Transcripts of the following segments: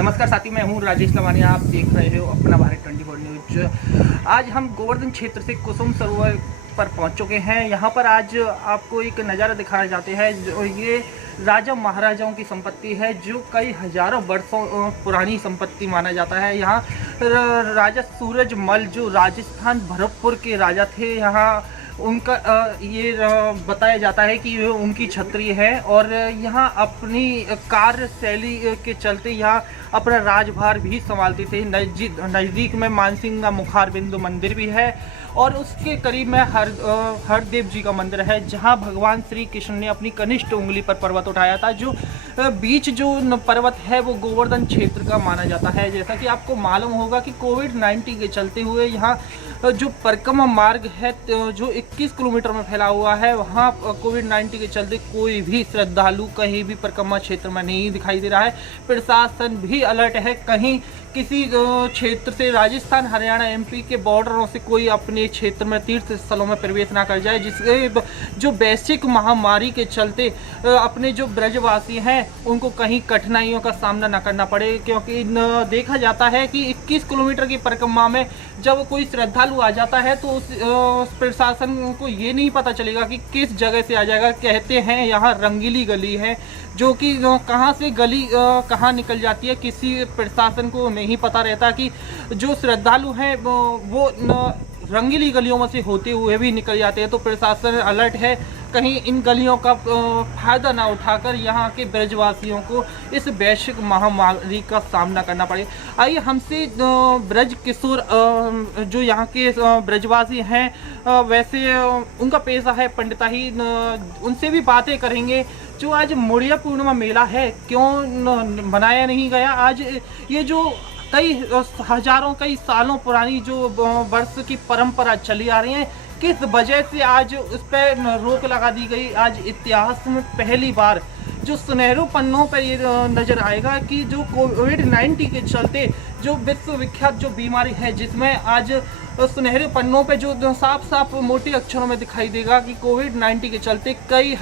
नमस्कार साथी, मैं हूं राजेश लवानिया। आप देख रहे हो अपना भारत 24 न्यूज। आज हम गोवर्धन क्षेत्र से कुसुम सरोवर पर पहुंच चुके हैं। यहां पर आज आपको एक नज़ारा दिखाया जाते हैं जो ये राजा महाराजाओं की संपत्ति है, जो कई हजारों वर्षों पुरानी संपत्ति माना जाता है। यहाँ राजा सूरजमल जो राजस्थान भरतपुर के राजा थे, यहाँ उनका ये बताया जाता है कि ये उनकी छत्री है और यहाँ अपनी कार्यशैली के चलते यहाँ अपना राजभार भी संभालते थे। नज़दीक में मानसिंह मुखारबिंदु मंदिर भी है और उसके करीब में हरदेव जी का मंदिर है, जहाँ भगवान श्री कृष्ण ने अपनी कनिष्ठ उंगली पर पर्वत उठाया था। जो बीच जो पर्वत है वो गोवर्धन क्षेत्र का माना जाता है। जैसा कि आपको मालूम होगा कि कोविड-19 के चलते हुए यहाँ जो परिक्रमा मार्ग है जो 21 किलोमीटर में फैला हुआ है, वहाँ कोविड-19 के चलते कोई भी श्रद्धालु कहीं भी परिक्रमा क्षेत्र में नहीं दिखाई दे रहा है। प्रशासन भी अलर्ट है, कहीं किसी क्षेत्र से राजस्थान, हरियाणा, एमपी के बॉर्डरों से कोई अपने क्षेत्र में तीर्थ स्थलों में प्रवेश ना कर जाए, जिससे जो वैश्विक महामारी के चलते अपने जो ब्रजवासी हैं उनको कहीं कठिनाइयों का सामना ना करना पड़े। क्योंकि देखा जाता है कि 21 किलोमीटर की परिक्रमा में जब कोई श्रद्धालु आ जाता है तो उस प्रशासन को ये नहीं पता चलेगा कि किस जगह से आ जाएगा। कहते हैं यहाँ रंगीली गली है, जो कि कहाँ से गली कहाँ निकल जाती है किसी प्रशासन को नहीं पता रहता, कि जो श्रद्धालु हैं वो रंगीली गलियों में से होते हुए भी निकल जाते हैं। तो प्रशासन अलर्ट है, कहीं इन गलियों का फायदा ना उठाकर यहाँ के ब्रजवासियों को इस वैश्विक महामारी का सामना करना पड़े। आइए हमसे ब्रज किशोर जो यहाँ के ब्रजवासी हैं, वैसे उनका पेशा है पंडिताई, उनसे भी बातें करेंगे। जो आज मुड़िया पूर्णिमा मेला है क्यों बनाया नहीं गया, आज ये जो कई सालों पुरानी जो वर्ष की परंपरा चली आ रही है, किस वजह से आज उस पर रोक लगा दी गई। आज इतिहास में पहली बार जो सुनहरे पन्नों पर ये नज़र आएगा कि जो कोविड-19 के चलते जो विश्व विख्यात जो बीमारी है, जिसमें आज सुनहरे पन्नों पे जो साफ साफ मोटे अक्षरों में दिखाई देगा कि कोविड-19 के चलते कई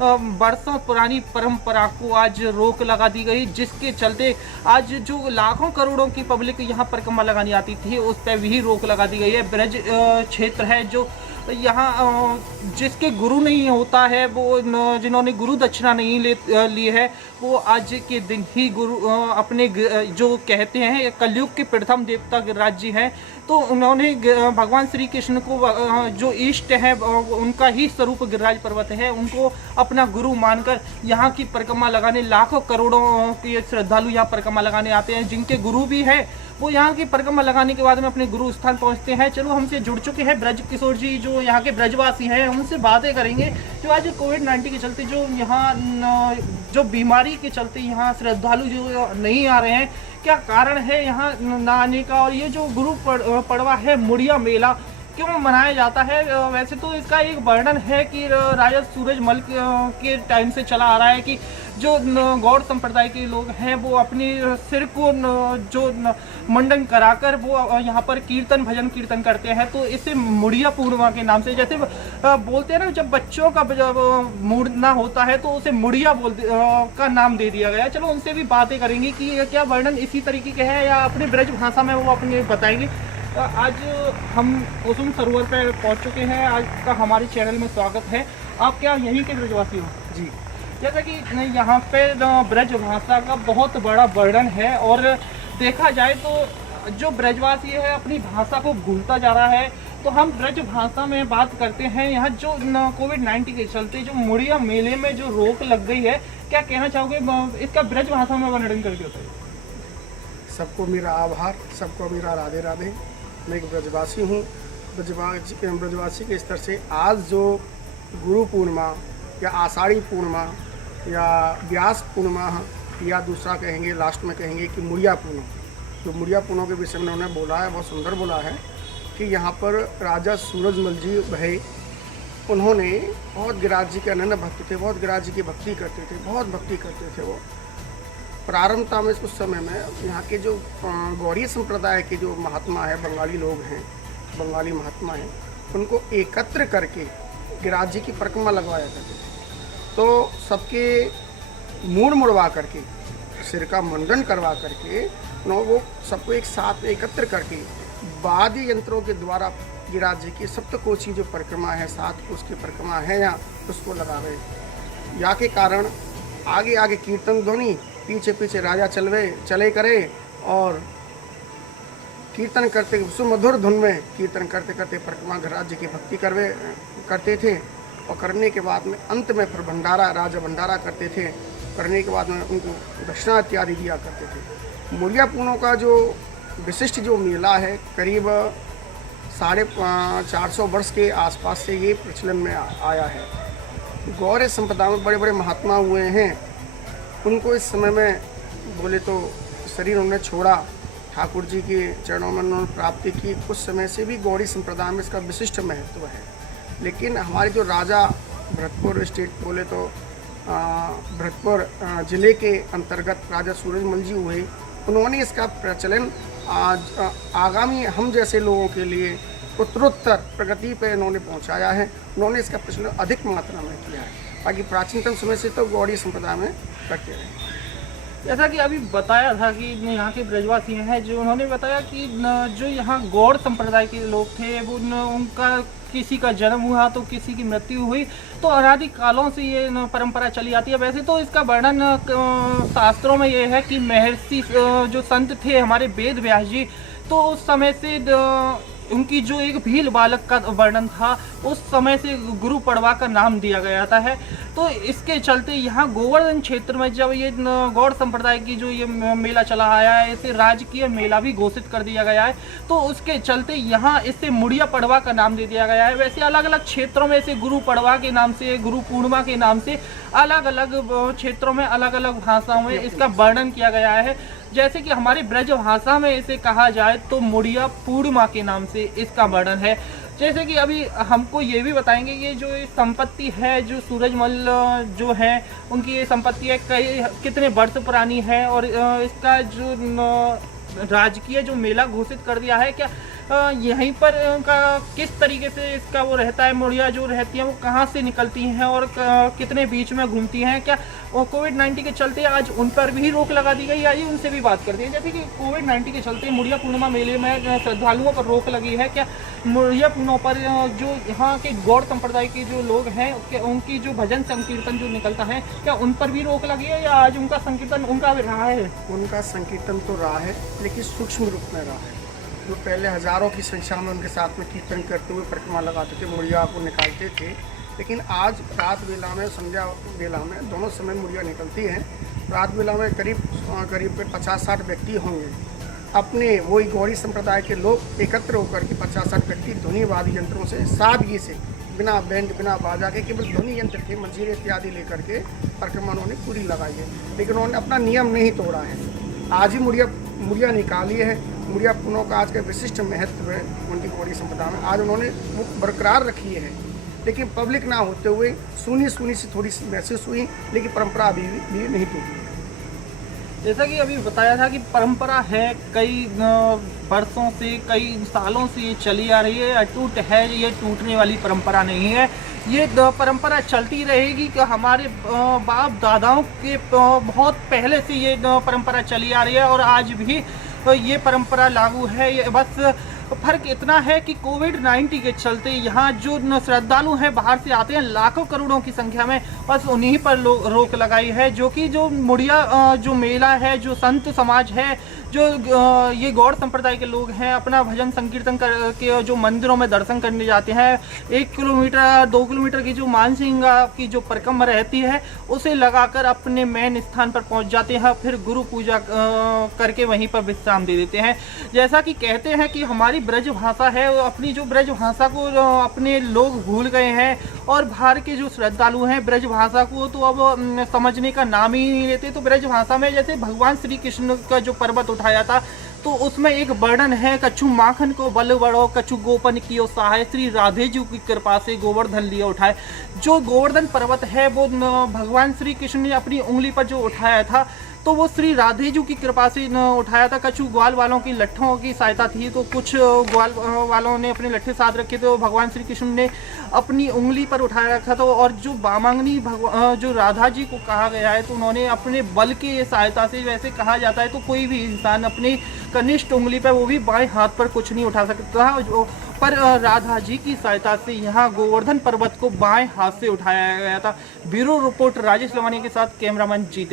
वर्षों पुरानी परंपरा को आज रोक लगा दी गई, जिसके चलते आज जो लाखों करोड़ों की पब्लिक यहाँ परिक्रमा लगानी आती थी उस पर भी रोक लगा दी गई है। ब्रज क्षेत्र है जो यहाँ जिसके गुरु नहीं होता है, वो जिन्होंने गुरु दक्षिणा नहीं ली है, वो आज के दिन ही गुरु अपने जो कहते हैं कलयुग के प्रथम देवता गिरिराज जी हैं, तो उन्होंने भगवान श्री कृष्ण को जो इष्ट है उनका ही स्वरूप गिरिराज पर्वत है, उनको अपना गुरु मानकर यहाँ की परिक्रमा लगाने लाखों करोड़ों के श्रद्धालु यहाँ परिक्रमा लगाने आते हैं। जिनके गुरु भी है वो यहाँ की परिक्रमा लगाने के बाद में अपने गुरु स्थान पहुँचते हैं। चलो हमसे जुड़ चुके हैं ब्रज किशोर जी, जो यहाँ के ब्रजवासी हैं, उनसे बातें करेंगे। जो आज कोविड-19 के चलते जो यहाँ जो बीमारी के चलते यहाँ श्रद्धालु जो नहीं आ रहे हैं, क्या कारण है यहाँ ना आने का, और ये जो गुरु पड़वा है मुड़िया मेला क्यों मनाया जाता है। वैसे तो इसका एक वर्णन है कि राजा सूरजमल के टाइम से चला आ रहा है कि जो गौड़ संप्रदाय के लोग हैं वो अपने सिर को जो मंडन कराकर वो यहाँ पर कीर्तन भजन करते हैं, तो इसे मुड़िया पूर्णिमा के नाम से, जैसे बोलते हैं ना, जब बच्चों का जब मुड़ना होता है तो उसे मुड़िया का नाम दे दिया गया। चलो उनसे भी बातें करेंगे कि क्या वर्णन इसी तरीके के है या अपने ब्रज भाषा में वो अपने बताएंगे। आज हम कुसुम सरोवर पर पहुंच चुके हैं। आज का हमारे चैनल में स्वागत है। आप क्या यहीं के ब्रजवासी हो? जी। जैसा कि यहाँ पे ब्रज भाषा का बहुत बड़ा वर्णन है और देखा जाए तो जो ब्रजवासी है अपनी भाषा को भूलता जा रहा है, तो हम ब्रज भाषा में बात करते हैं। यहाँ जो कोविड-19 के चलते जो मुड़िया मेले में जो रोक लग गई है, क्या कहना चाहोगे इसका ब्रज भाषा में वर्णन करके होता है? सबको मेरा आभार, सबको मेरा राधे राधे। मैं एक ब्रजवासी हूँ। ब्रजवासी के स्तर से आज जो गुरु पूर्णिमा या आषाढ़ी पूर्णिमा या व्यास पूर्णिमा या दूसरा कहेंगे, लास्ट में कहेंगे कि मुड़िया पूर्णिमा, जो मुड़िया पूर्णिमा के विषय में उन्होंने बोला है, बहुत सुंदर बोला है कि यहाँ पर राजा सूरजमल जी भय, उन्होंने बहुत गिरिराज जी के अनन्य भक्त थे, बहुत गिरिराज जी की भक्ति करते थे, बहुत भक्ति करते थे। वो प्रारंभता में उस समय में यहाँ के जो गौड़ीय संप्रदाय के जो महात्मा है, बंगाली लोग हैं, बंगाली महात्मा हैं, उनको एकत्र करके गिरिराज जी की परिक्रमा लगवाया करते थे। तो सबके मुड़वा करके सिर का मुंडन करवा करके वो सबको एक साथ एकत्र करके वाद्य यंत्रों के द्वारा गिरिराज जी की सप्तकोशी जो परिक्रमा है, 7 कोश की परिक्रमा है यहाँ, उसको लगावे। या के कारण आगे आगे कीर्तन ध्वनि, पीछे पीछे राजा चले करे और कीर्तन करते सुमधुर धुन में कीर्तन करते करते परिक्रमा गिरिराज जी की भक्ति करते थे। और करने के बाद में अंत में फिर भंडारा, राजा भंडारा करते थे। करने के बाद में उनको दक्षिणा इत्यादि दिया करते थे। मुड़िया पूर्णों का जो विशिष्ट जो मेला है, करीब 450 वर्ष के आसपास से ये प्रचलन में आया है। गौड़ संप्रदाय में बड़े बड़े महात्मा हुए हैं, उनको इस समय में बोले तो शरीर उन्होंने छोड़ा, ठाकुर जी के चरणों में उन्होंने प्राप्ति की। कुछ समय से भी गौड़ी संप्रदाय में इसका विशिष्ट महत्व है। लेकिन हमारे जो राजा भरतपुर स्टेट बोले तो भरतपुर जिले के अंतर्गत राजा सूरजमल जी हुए, उन्होंने इसका प्रचलन आगामी हम जैसे लोगों के लिए उत्तरोत्तर प्रगति पे इन्होंने पहुंचाया है। उन्होंने इसका प्रचलन अधिक मात्रा में किया है। बाकी प्राचीनतम समय से तो गौड़ी संप्रदाय में करते रहे। जैसा कि अभी बताया था कि यहाँ के ब्रजवासी हैं, जो उन्होंने बताया कि जो यहाँ गौड़ संप्रदाय के लोग थे वो उनका किसी का जन्म हुआ तो किसी की मृत्यु हुई, तो अनादि कालों से ये परंपरा चली आती है। वैसे तो इसका वर्णन शास्त्रों में ये है कि महर्षि जो संत थे हमारे वेद व्यास जी, तो उस समय से उनकी जो एक भील बालक का वर्णन था, उस समय से गुरु पड़वा का नाम दिया गया था है। तो इसके चलते यहाँ गोवर्धन क्षेत्र में जब ये गौड़ संप्रदाय की जो ये मेला चला आया है, इसे राजकीय मेला भी घोषित कर दिया गया है। तो उसके चलते यहाँ इसे मुड़िया पड़वा का नाम दे दिया गया है। वैसे अलग अलग क्षेत्रों में इसे गुरु पड़वा के नाम से, गुरु पूर्णिमा के नाम से अलग अलग क्षेत्रों में अलग अलग भाषाओं में इसका वर्णन किया गया है। जैसे कि हमारी ब्रज भाषा में इसे कहा जाए तो मुड़िया पूर्णिमा के नाम से इसका वर्णन है। जैसे कि अभी हमको ये भी बताएंगे कि जो संपत्ति है, जो सूरजमल जो है उनकी ये संपत्ति है, कितने वर्ष पुरानी है और इसका जो राजकीय जो मेला घोषित कर दिया है, क्या यहीं पर उनका किस तरीके से इसका वो रहता है, मुड़िया जो रहती है वो कहाँ से निकलती हैं और कितने बीच में घूमती हैं, क्या कोविड-19 के चलते आज उन पर भी रोक लगा दी गई, आइए उनसे भी बात करते हैं। जैसे कि कोविड-19 के चलते मुड़िया पूर्णिमा मेले में श्रद्धालुओं पर रोक लगी है, क्या मुड़िया पूर्णिमा पर जो यहाँ के गौड़ संप्रदाय के जो लोग हैं उनकी जो भजन संकीर्तन जो निकलता है, क्या उन पर भी रोक लगी है या आज उनका संकीर्तन उनका भी रहा है? उनका संकीर्तन तो रहा है, लेकिन सूक्ष्म रूप में रहा है। जो पहले हजारों की संख्या में उनके साथ में कीर्तन करते हुए परिक्रमा लगाते थे, मुड़िया को निकालते थे, लेकिन आज रात बेला में, संध्या बेला में, दोनों समय मुड़िया निकलती है। रात बेला में करीब 50-60 व्यक्ति होंगे, अपने वही गौड़ी संप्रदाय के लोग एकत्र होकर के 50-60 व्यक्ति ध्वनि वाद्य यंत्रों से सादगी से, बिना बैंड बिना बाजा के, केवल ध्वनि यंत्र थे, मंजीरे इत्यादि लेकर के परिक्रमा उन्होंने पूरी लगाई है। लेकिन उन्होंने अपना नियम नहीं तोड़ा है। आज ही मुड़िया निकाली है। मुड़िया पुनों का आज का विशिष्ट महत्व है उनकी गौड़ी संप्रदाय में। आज उन्होंने वो बरकरार रखी है, लेकिन पब्लिक ना होते हुए सुनी सी थोड़ी सी महसूस हुई, लेकिन परंपरा अभी भी नहीं टूटी। जैसा कि अभी बताया था कि परंपरा है, कई वर्षों से, कई सालों से ये चली आ रही है, अटूट है, ये टूटने वाली परंपरा नहीं है। ये परंपरा चलती रहेगी कि हमारे बाप दादाओं के बहुत पहले से ये परंपरा चली आ रही है और आज भी ये परंपरा लागू है। ये बस फर्क इतना है कि कोविड-19 के चलते यहाँ जो श्रद्धालु हैं बाहर से आते हैं लाखों करोड़ों की संख्या में, बस उन्हीं पर रोक लगाई है। जो कि जो मुड़िया जो मेला है, जो संत समाज है, जो ये गौड़ संप्रदाय के लोग हैं, अपना भजन संकीर्तन करके जो मंदिरों में दर्शन करने जाते हैं, 1 किलोमीटर 2 किलोमीटर की जो मानसिंगा की जो परिक्रमा रहती है उसे लगाकर अपने मेन स्थान पर पहुंच जाते हैं, फिर गुरु पूजा करके वहीं पर विश्राम दे देते हैं। जैसा कि कहते हैं कि हमारी ब्रज भाषा है, अपनी जो ब्रज भाषा को अपने लोग भूल गए हैं और बाहर के जो श्रद्धालु हैं ब्रज भाषा को तो अब समझने का नाम ही नहीं लेते। तो ब्रज भाषा में जैसे भगवान श्री कृष्ण का जो पर्वत उठाया था, तो उसमें एक वर्णन है, कछु माखन को बल बड़ो, कछु गोपन कियो सहाय, श्री राधे जी की कृपा से गोवर्धन लिया उठाए। जो गोवर्धन पर्वत है वो भगवान श्री कृष्ण ने अपनी उंगली पर जो उठाया था, तो वो श्री राधे जी की कृपा से न उठाया था। कछु ग्वाल वालों की लट्ठों की सहायता थी, तो कुछ ग्वाल वालों ने अपने लट्ठे साथ रखे थे, तो भगवान श्री कृष्ण ने अपनी उंगली पर उठाया रखा था। और जो बामांगनी जो राधा जी को कहा गया है, तो उन्होंने अपने बल की सहायता से, वैसे कहा जाता है तो कोई भी इंसान अपनी कनिष्ठ उंगली पर, वो भी बाएं हाथ पर कुछ नहीं उठा सकता, पर राधा जी की सहायता से यहाँ गोवर्धन पर्वत को बाएं हाथ से उठाया गया था। ब्यूरो रिपोर्ट राजेश लवानी के साथ कैमरामैन जीते।